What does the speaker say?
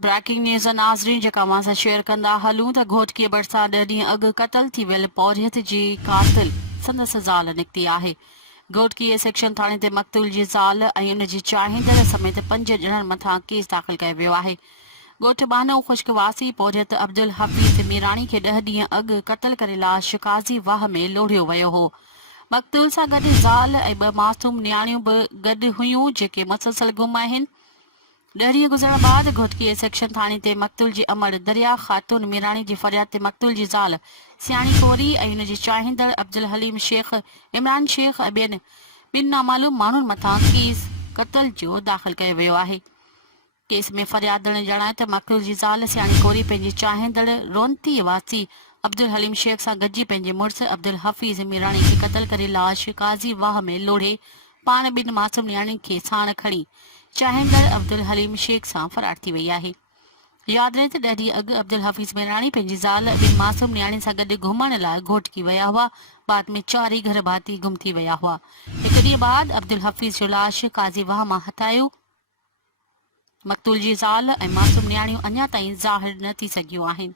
Breaking news नाज़रीन जेका मां सां शेयर कंदा हलूं त घोटकीअ भरिसां 10 ॾींहं अॻु क़तल थी वियल पौरियत जी कातिल संदसि ज़ाल निकिती आहे। घोटकीअ सेक्शन थाणे ते मक़तूल जी ज़ाल ऐं उन जी चाहींदड़ समेत 5 ॼणनि मथां केस दाख़िल कयो वियो आहे। ॻोठ बानो ख़ुश्कवासी पौरियत अब्दुल हफ़ीज़ मीराणी खे 10 ॾींहं अॻु क़तल करे लाश काज़ी वाह में लोढ़ियो वियो हो। मक़तूल सां गॾु ज़ाल ऐं 2 मासूम नियाणियूं बि गॾु हुयूं जेके मुसलसल गुम आहिनि। 10 ॾींहं गुज़रण बाद घोटकीअ सेक्शन थाणे ते मक़तूल जी अमर दरिया ख़ातून मीराणी जी फरियाद ते मक़तूल जी ज़ाल सियाणी कोरी ऐं हुन जी चाहींदड़ अब्दुल हलीम शेख, इमरान शेख ऐं ॿिनि नामालूम माण्हुनि मथां केस क़तल जो दाख़िल कयो वियो आहे। केस में फरियादड़ ॼाणायो त मक़तूल जी ज़ाल सियाणी कोरी पंहिंजी चाहींदड़ रोनती वासी अब्दुल हलीम शेख सां गॾिजी पंहिंजे मुड़ुस अब्दुल हफ़ीज़ मीराणी खे क़तल करे लाश काज़ी वाह में लोढ़े पाण 2 मासूम नियाणियुनि खे साण खणी चाहींदड़ अब्दुल हलीम शेख सां फरार थी वई आहे। यादि रहे त 10 ॾींहं अॻु अब्दुल हफ़ीज़ मीराणी पंहिंजी ज़ाल 2 मासूम नियाणियुनि सां गॾु घुमण लाइ घोटकी विया हुआ। बाद में 4 ई घर भाती गुम थी विया हुआ। 1 ॾींहुं बाद अब्दुल हफ़ीज़ जो लाश काज़ी वाह मां हथायो। मक़तूल जी ज़ाल ऐं मासूम नियाणियूं अञा ताईं ज़ाहिर न थी सघियूं आहिनि।